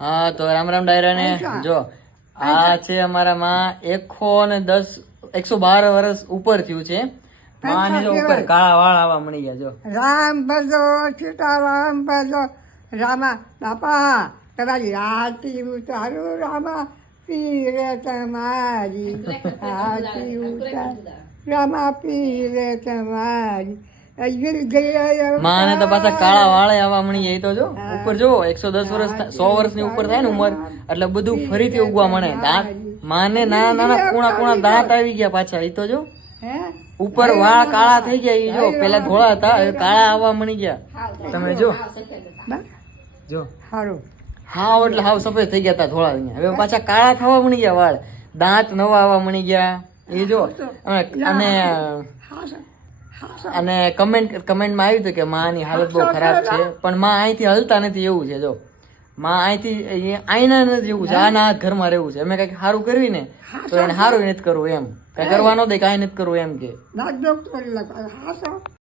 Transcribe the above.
હા તો રામ રામ ડાયરા ને જો આ છે અમારા માં 112 વર્ષ ઉપર થયું છે. માં ને જો ઉપર કાળા વાળ આવવા મળી ગયા જો. રામ ભજો સીતારામ ભજો રામા બાપા તમારી આરતી ઉતારું રામા પીરે તમારી આરતી ઉતાર રામા પીરે તમારી માને તો પાછા કાળા વાળે આવવા મળી જાય. તો જો ઉપર જો 110 વર્ષ 100 વર્ષની ઉપર થાય ને ઉંમર એટલે બધું ફરીથી ઉગવા મળે. દાંત માને નાના નાના કુણા કુણા દાંત આવી ગયા પાછા. એ તો જો ઉપર વાળ કાળા થઈ ગયા. એ જો પેલા ધોળા હતા હવે કાળા આવવા મળી ગયા. તમે જો જો સારું હાવ એટલે હાવ સફેદ થઈ ગયા હતા ધોળા થઈ ગયા. હવે પાછા કાળા થવા મળી ગયા વાળ. દાંત નવા આવવા મળી ગયા. એ જો અને કમેન્ટમાં આવ્યું હતું કે માની હાલત બહુ ખરાબ છે પણ માં અહીંથી હલતા નથી એવું છે. જો માં અહીંથી આઈના નથી એવું છે. આના હાથ ઘરમાં રહેવું છે. અમે કઈક સારું કરવી ને તો એને સારું નથી કરવું એમ કઈ કરવા ન દે કાંઈ નથી કરવું એમ કે.